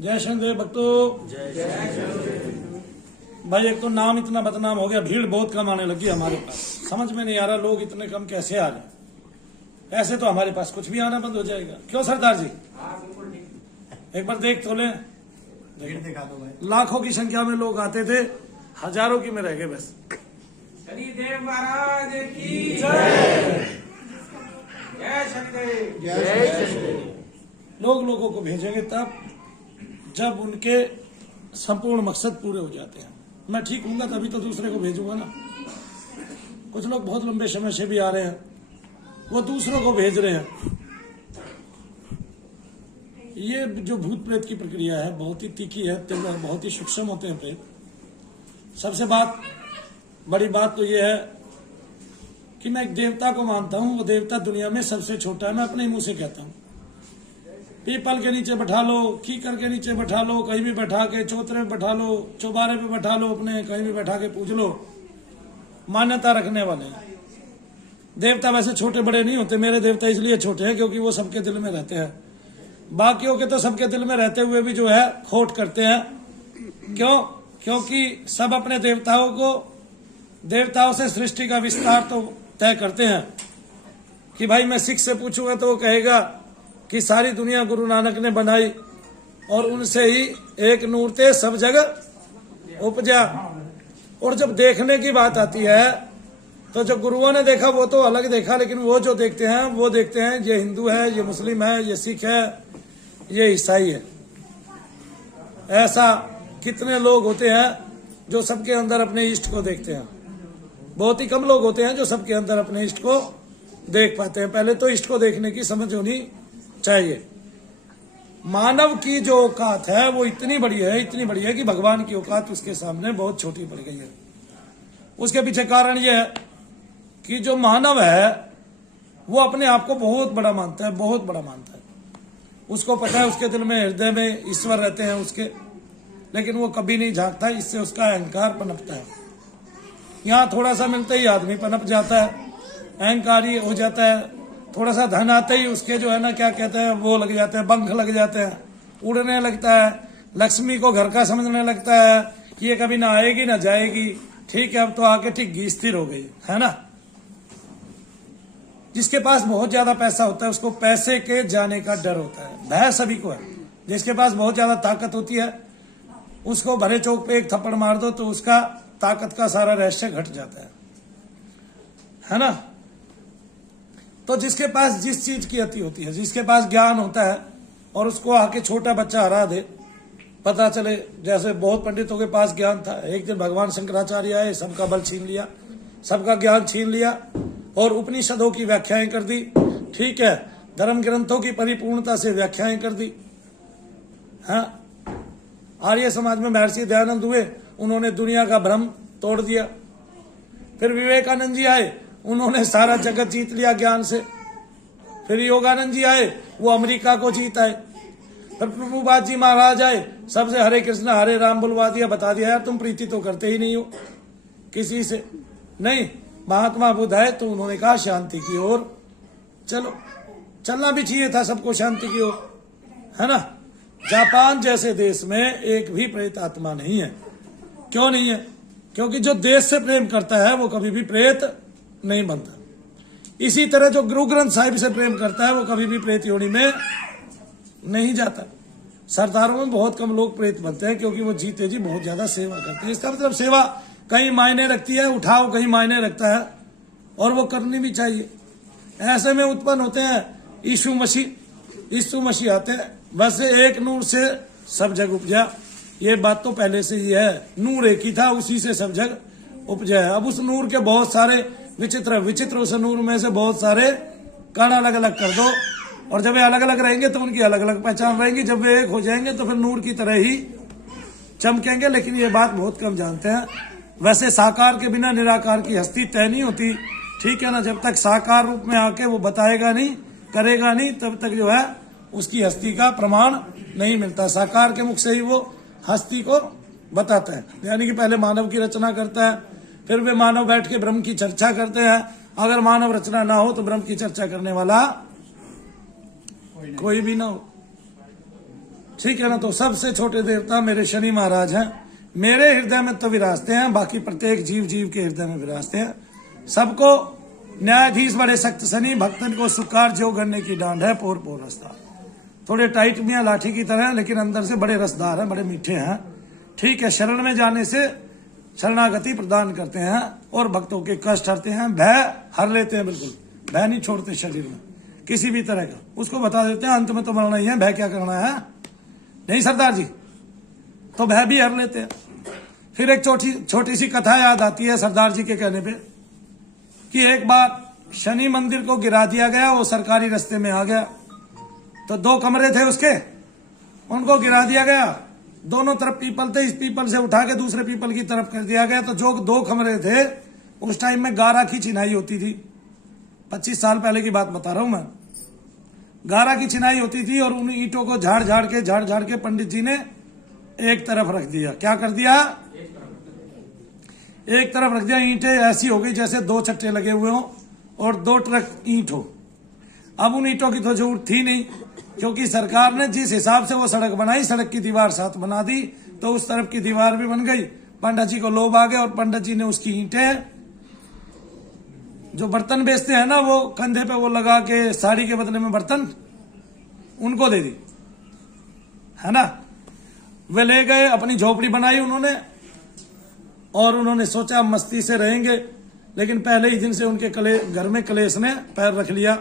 जय शनिदेव भक्तों। भाई एक तो नाम इतना बदनाम हो गया, भीड़ बहुत कम आने लगी हमारे पास। समझ में नहीं आ रहा लोग इतने कम कैसे आ रहे। ऐसे तो हमारे पास कुछ भी आना बंद हो जाएगा। क्यों सरदार जी? एक बार देख तो लें, दिखा दो भाई। लाखों की संख्या में लोग आते थे, हजारों की में रह गए बस। शनिदेव महाराज की जय। जय शनिदेव। जय शनिदेव। लोग लोगों को भेजेंगे तब जब उनके संपूर्ण मकसद पूरे हो जाते हैं। मैं ठीक हूंगा तभी तो दूसरे को भेजूंगा ना। कुछ लोग बहुत लंबे समय से भी आ रहे हैं, वो दूसरों को भेज रहे हैं। ये जो भूत प्रेत की प्रक्रिया है बहुत ही तीखी है, बहुत ही सूक्ष्म होते हैं प्रेत। सबसे बड़ी बात तो ये है कि मैं एक देवता को मानता हूं। वो देवता दुनिया में सबसे छोटा है, मैं अपने मुंह से कहता हूं। पीपल के नीचे बैठा लो, कीकर के नीचे बैठा लो, कहीं भी बैठा के, चौतरे में बैठा लो, चौबारे पे बैठा लो, अपने कहीं भी बैठा के पूछ लो, मान्यता रखने वाले हैं। देवता वैसे छोटे बड़े नहीं होते। मेरे देवता इसलिए छोटे हैं क्योंकि वो सबके दिल में रहते हैं। बाकियों के तो सबके दिल में रहते हुए भी जो है खोट करते हैं। क्यों? क्योंकि सब अपने देवताओं से सृष्टि का विस्तार तो तय करते हैं कि भाई मैं सिख से पूछूंगा तो वो कहेगा कि सारी दुनिया गुरु नानक ने बनाई और उनसे ही एक नूर थे सब जगह उपजा। और जब देखने की बात आती है तो जो गुरुओं ने देखा वो तो अलग देखा, लेकिन वो जो देखते हैं वो देखते हैं ये हिंदू है, ये मुस्लिम है, ये सिख है, ये ईसाई है। ऐसा कितने लोग होते हैं जो सबके अंदर अपने इष्ट को देखते हैं। बहुत ही कम लोग होते हैं जो सबके अंदर अपने इष्ट को देख पाते हैं। पहले तो इष्ट को देखने की समझ होनी चाहिए। मानव की जो औकात है वो इतनी बड़ी है कि भगवान की औकात उसके सामने बहुत छोटी पड़ गई है। उसके पीछे कारण यह है कि जो मानव है वो अपने आप को बहुत बड़ा मानता है, बहुत बड़ा मानता है। उसको पता है उसके दिल में, हृदय में ईश्वर रहते हैं उसके, लेकिन वो कभी नहीं झांकता। इससे उसका अहंकार पनपता है। यहाँ थोड़ा सा मिलते ही आदमी पनप जाता है, अहंकारी हो जाता है। थोड़ा सा धन आते ही उसके जो है ना क्या कहते हैं वो लग जाते हैं, पंख लग जाते हैं, उड़ने लगता है। लक्ष्मी को घर का समझने लगता है कि ये कभी ना आएगी ना जाएगी। ठीक है, अब तो आके ठीक स्थिर हो गई है ना। जिसके पास बहुत ज्यादा पैसा होता है उसको पैसे के जाने का डर होता है। भय सभी को है। जिसके पास बहुत ज्यादा ताकत होती है उसको भरे चौक पे एक थप्पड़ मार दो तो उसका ताकत का सारा रहस्य घट जाता है ना। तो जिसके पास जिस चीज की अति होती है, जिसके पास ज्ञान होता है और उसको आके छोटा बच्चा हरा दे, पता चले जैसे बहुत पंडितों के पास ज्ञान था, एक दिन भगवान शंकराचार्य आए, सबका बल छीन लिया, सबका ज्ञान छीन लिया और उपनिषदों की व्याख्याएं कर दी। ठीक है, धर्म ग्रंथों की परिपूर्णता से व्याख्याएं कर दी। हाँ, आर्य समाज में महर्षि दयानंद हुए, उन्होंने दुनिया का भ्रम तोड़ दिया। फिर विवेकानंद जी आए, उन्होंने सारा जगत जीत लिया ज्ञान से। फिर योगानंद जी आए, वो अमेरिका को जीत आए। फिर प्रभुपाद जी महाराज आए, सबसे हरे कृष्ण हरे राम बुलवा दिया, बता दिया यार तुम प्रीति तो करते ही नहीं हो किसी से। नहीं, महात्मा बुद्ध आए तो उन्होंने कहा शांति की ओर चलो। चलना भी चाहिए था सबको शांति की ओर, है ना। जापान जैसे देश में एक भी प्रेत आत्मा नहीं है। क्यों नहीं है? क्योंकि जो देश से प्रेम करता है वो कभी भी प्रेत नहीं बनता। इसी तरह जो गुरु ग्रंथ साहिब से प्रेम करता है वो कभी भी प्रेत योनि में नहीं जाता। सरदारों में बहुत कम लोग प्रेत बनते हैं क्योंकि वो जीते जी बहुत ज्यादा सेवा करते हैं। इसका मतलब सेवा कहीं मायने रखती है, उठाव कहीं मायने रखता है और वो करनी भी चाहिए। ऐसे में उत्पन्न होते हैं यीशु मसीह आते हैं। बस एक नूर से सब जग उपजा। ये बात तो पहले से ही है, नूर एक ही था, उसी से सब जग उपजा है। अब उस नूर के बहुत सारे विचित्र उस नूर में से बहुत सारे कण अलग अलग कर दो और जब वे अलग अलग रहेंगे तो उनकी अलग अलग पहचान रहेंगी। जब वे एक हो जाएंगे तो फिर नूर की तरह ही चमकेंगे। लेकिन ये बात बहुत कम जानते हैं। वैसे साकार के बिना निराकार की हस्ती तय नहीं होती। ठीक है ना। जब तक साकार रूप में आके वो बताएगा नहीं, करेगा नहीं, तब तक जो है उसकी हस्ती का प्रमाण नहीं मिलता। साकार के मुख से ही वो हस्ती को बताता है। यानी कि पहले मानव की रचना करता है, फिर वे मानव बैठ के ब्रह्म की चर्चा करते हैं। अगर मानव रचना ना हो तो ब्रह्म की चर्चा करने वाला कोई भी ना हो। ठीक है ना। तो सबसे छोटे देवता मेरे शनि महाराज हैं। मेरे हृदय में तो विराजते हैं, बाकी प्रत्येक जीव जीव के हृदय में विराजते हैं। सबको न्यायाधीश बड़े सख्त शनि, भक्तन को सुकार जो गन्ने की डांड है, पोर पोर रसदार। थोड़े टाइट भी हैं लाठी की तरह, लेकिन अंदर से बड़े रसदार हैं, बड़े मीठे हैं। ठीक है, शरण में जाने से शरणागति प्रदान करते हैं और भक्तों के कष्ट हरते हैं, भय हर लेते हैं। बिल्कुल भय नहीं छोड़ते शरीर में किसी भी तरह का। उसको बता देते हैं अंत में तो मरना ही है, भय क्या करना है, नहीं सरदार जी, तो भय भी हर लेते हैं। फिर एक छोटी सी कथा याद आती है सरदार जी के कहने पे कि एक बार शनि मंदिर को गिरा दिया गया, वो सरकारी रास्ते में आ गया। तो 2 कमरे थे उसके, उनको गिरा दिया गया। दोनों तरफ पीपल थे, इस पीपल से उठा के दूसरे पीपल की तरफ कर दिया गया। तो जो 2 कमरे थे उस टाइम में गारा की चिनाई होती थी। 25 साल पहले की बात बता रहा हूं मैं। गारा की चिनाई होती थी और उन ईंटों को झाड़ झाड़ के पंडित जी ने एक तरफ रख दिया। क्या कर दिया? एक तरफ रख दिया। ईंटें ऐसी हो गई जैसे 2 चट्टे लगे हुए हों और 2 ट्रक ईंट हो। अब उन ईंटों की तो जरूरत थी नहीं, क्योंकि सरकार ने जिस हिसाब से वो सड़क बनाई, सड़क की दीवार साथ बना दी, तो उस तरफ की दीवार भी बन गई। पंडित जी को लोभ आ गया और पंडित जी ने उसकी ईंटें, जो बर्तन बेचते हैं ना, वो कंधे पे वो लगा के साड़ी के बदले में बर्तन, उनको दे दी, है ना। वे ले गए, अपनी झोपड़ी बनाई उन्होंने और उन्होंने सोचा मस्ती से रहेंगे। लेकिन पहले ही दिन से उनके घर में कलेश ने पैर रख लिया।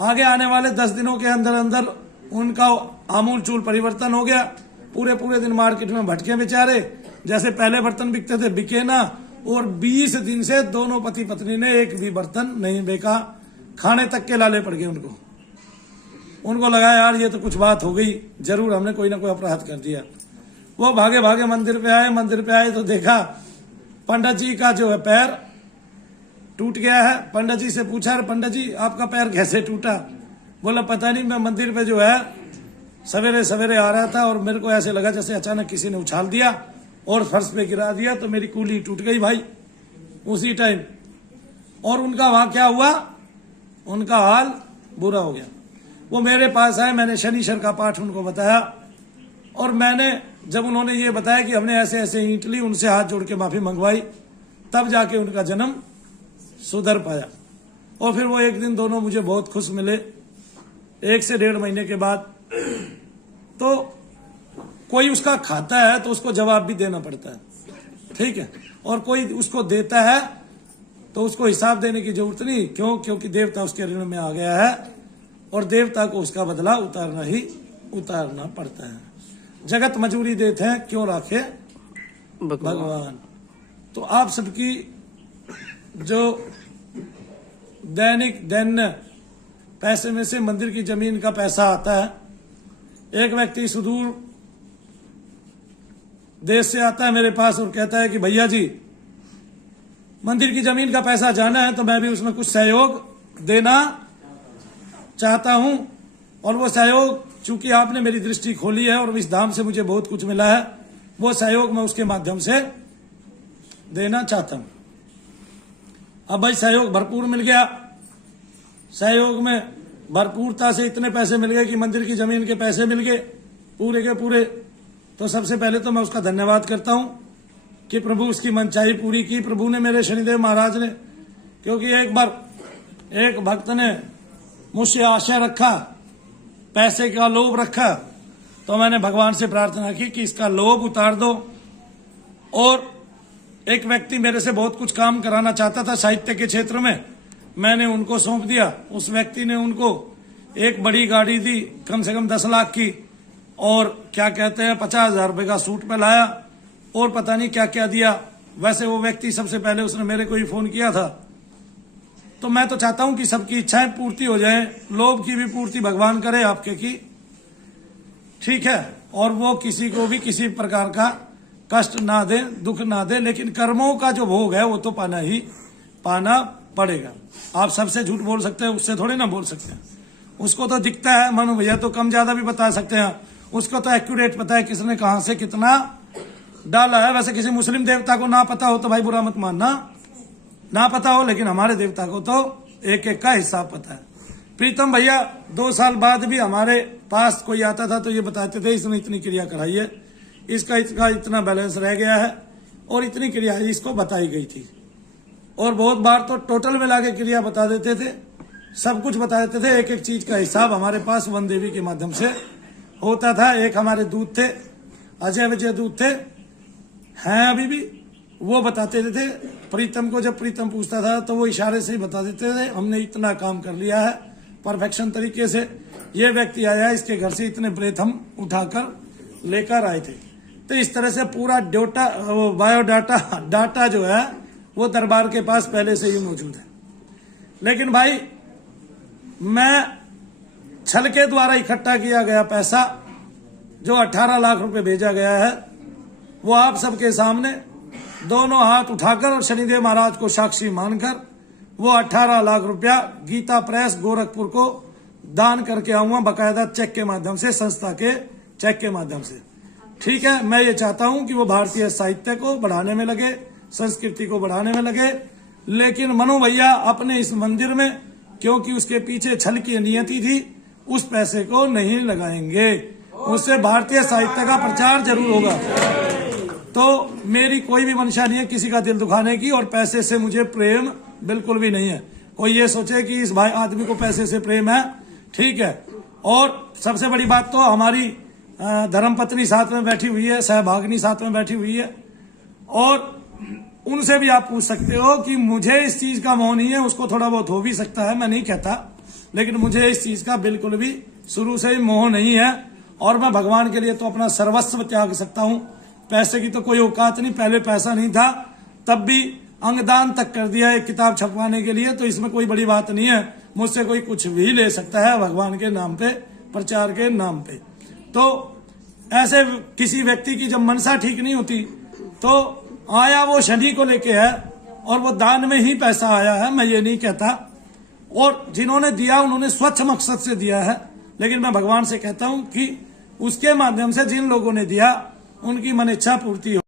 आगे आने वाले 10 दिनों के अंदर अंदर उनका आमूल चूल परिवर्तन हो गया। पूरे दिन मार्केट में भटके बेचारे, जैसे पहले बर्तन बिकते थे बिके ना। और 20 दिन से दोनों पति पत्नी ने एक भी बर्तन नहीं बेचा, खाने तक के लाले पड़ गए उनको लगा यार ये तो कुछ बात हो गई, जरूर हमने कोई ना कोई अपराध कर दिया। वो भागे भागे मंदिर पे आए तो देखा पंडित जी का जो है पैर टूट गया है। पंडित जी से पूछा, अरे पंडित जी आपका पैर कैसे टूटा? बोला पता नहीं, मैं मंदिर पे जो है सवेरे सवेरे आ रहा था और मेरे को ऐसे लगा जैसे अचानक किसी ने उछाल दिया और फर्श पे गिरा दिया, तो मेरी कूली टूट गई भाई उसी टाइम। और उनका वहां क्या हुआ, उनका हाल बुरा हो गया। वो मेरे पास आए, मैंने शनिश्चर का पाठ उनको बताया और मैंने जब उन्होंने ये बताया कि हमने ऐसे ऐसे ईंट ली, उनसे हाथ जोड़ के माफी मंगवाई, तब जाके उनका जन्म सुधर पाया। और फिर वो एक दिन दोनों मुझे बहुत खुश मिले 1 से 1.5 महीने के बाद। तो कोई उसका खाता है तो उसको जवाब भी देना पड़ता है, ठीक है, और कोई उसको देता है तो उसको हिसाब देने की जरूरत नहीं। क्यों? क्योंकि देवता उसके ऋण में आ गया है और देवता को उसका बदला उतारना पड़ता है। जगत मजूरी देते हैं, क्यों राखे भगवान। तो आप सबकी जो दैन्य पैसे में से मंदिर की जमीन का पैसा आता है, एक व्यक्ति सुदूर देश से आता है मेरे पास और कहता है कि भैया जी मंदिर की जमीन का पैसा जाना है, तो मैं भी उसमें कुछ सहयोग देना चाहता हूं। और वो सहयोग, चूंकि आपने मेरी दृष्टि खोली है और इस धाम से मुझे बहुत कुछ मिला है, वो सहयोग मैं उसके माध्यम से देना चाहता हूं। अब भाई सहयोग भरपूर मिल गया, सहयोग में भरपूरता से इतने पैसे मिल गए कि मंदिर की जमीन के पैसे मिल गए पूरे के पूरे। तो सबसे पहले तो मैं उसका धन्यवाद करता हूं कि प्रभु उसकी मनचाही पूरी की, प्रभु ने, मेरे शनिदेव महाराज ने। क्योंकि एक बार एक भक्त ने मुझसे आशा रखा, पैसे का लोभ रखा, तो मैंने भगवान से प्रार्थना की कि इसका लोभ उतार दो। और एक व्यक्ति मेरे से बहुत कुछ काम कराना चाहता था साहित्य के क्षेत्र में, मैंने उनको सौंप दिया। उस व्यक्ति ने उनको एक बड़ी गाड़ी दी, कम से कम 10 लाख की, और क्या कहते हैं 50,000 रुपए का सूट पे लाया और पता नहीं क्या क्या दिया। वैसे वो व्यक्ति सबसे पहले उसने मेरे को ही फोन किया था। तो मैं तो चाहता हूं कि सबकी इच्छाएं पूर्ति हो जाए, लोभ की भी पूर्ति भगवान करे आपके की, ठीक है, और वो किसी को भी किसी प्रकार का कष्ट ना दे, दुख ना दे। लेकिन कर्मों का जो भोग है वो तो पाना पड़ेगा। आप सबसे झूठ बोल सकते हैं, उससे थोड़े ना बोल सकते हैं। उसको तो दिखता है, मनु भैया तो कम ज्यादा भी बता सकते हैं, उसको तो एक्यूरेट पता है किसने कहां से कितना डाला है। वैसे किसी मुस्लिम देवता को ना पता हो तो भाई बुरा मत मानना, ना पता हो, लेकिन हमारे देवता को तो एक एक का हिसाब पता है। प्रीतम भैया 2 साल बाद भी हमारे पास कोई आता था तो ये बताते थे इसने इतनी क्रिया कराई है, इसका इतना बैलेंस रह गया है और इतनी क्रिया इसको बताई गई थी। और बहुत बार तो टोटल मिला के क्रिया बता देते थे, सब कुछ बता देते थे। एक एक चीज का हिसाब हमारे पास वन देवी के माध्यम से होता था। एक हमारे दूत थे, अजय विजय दूत थे, हैं अभी भी, वो बताते थे प्रीतम को। जब प्रीतम पूछता था तो वो इशारे से ही बता देते थे हमने इतना काम कर लिया है परफेक्शन तरीके से। ये व्यक्ति आया, इसके घर से इतने प्रेत हम उठाकर लेकर आए थे। तो इस तरह से पूरा डाटा जो है वो दरबार के पास पहले से ही मौजूद है। लेकिन भाई मैं छल के द्वारा इकट्ठा किया गया पैसा जो 18 लाख रुपए भेजा गया है वो आप सबके सामने दोनों हाथ उठाकर और शनिदेव महाराज को साक्षी मानकर वो 18 लाख रुपया गीता प्रेस गोरखपुर को दान करके आऊंगा, बकायदा चेक के माध्यम से, संस्था के चेक के माध्यम से। ठीक है, मैं ये चाहता हूं कि वो भारतीय साहित्य को बढ़ाने में लगे, संस्कृति को बढ़ाने में लगे। लेकिन मनु भैया अपने इस मंदिर में, क्योंकि उसके पीछे छल की नियति थी, उस पैसे को नहीं लगाएंगे, उससे भारतीय साहित्य का प्रचार जरूर होगा। तो मेरी कोई भी मंशा नहीं है किसी का दिल दुखाने की, और पैसे से मुझे प्रेम बिल्कुल भी नहीं है। कोई ये सोचे कि इस भाई आदमी को पैसे से प्रेम है, ठीक है। और सबसे बड़ी बात तो हमारी धर्मपत्नी साथ में बैठी हुई है, सहभागिनी साथ में बैठी हुई है, और उनसे भी आप पूछ सकते हो कि मुझे इस चीज का मोह नहीं है। उसको थोड़ा बहुत हो भी सकता है, मैं नहीं कहता, लेकिन मुझे इस चीज का बिल्कुल भी शुरू से ही मोह नहीं है। और मैं भगवान के लिए तो अपना सर्वस्व त्याग सकता हूं। पैसे की तो कोई औकात नहीं, पहले पैसा नहीं था तब भी अंगदान तक कर दिया एक किताब छपवाने के लिए, तो इसमें कोई बड़ी बात नहीं है। मुझसे कोई कुछ भी ले सकता है भगवान के नाम पे, प्रचार के नाम पे। तो ऐसे किसी व्यक्ति की जब मनसा ठीक नहीं होती तो आया वो शनि को लेके है, और वो दान में ही पैसा आया है, मैं ये नहीं कहता। और जिन्होंने दिया उन्होंने स्वच्छ मकसद से दिया है, लेकिन मैं भगवान से कहता हूं कि उसके माध्यम से जिन लोगों ने दिया उनकी मन इच्छा पूर्ति हो।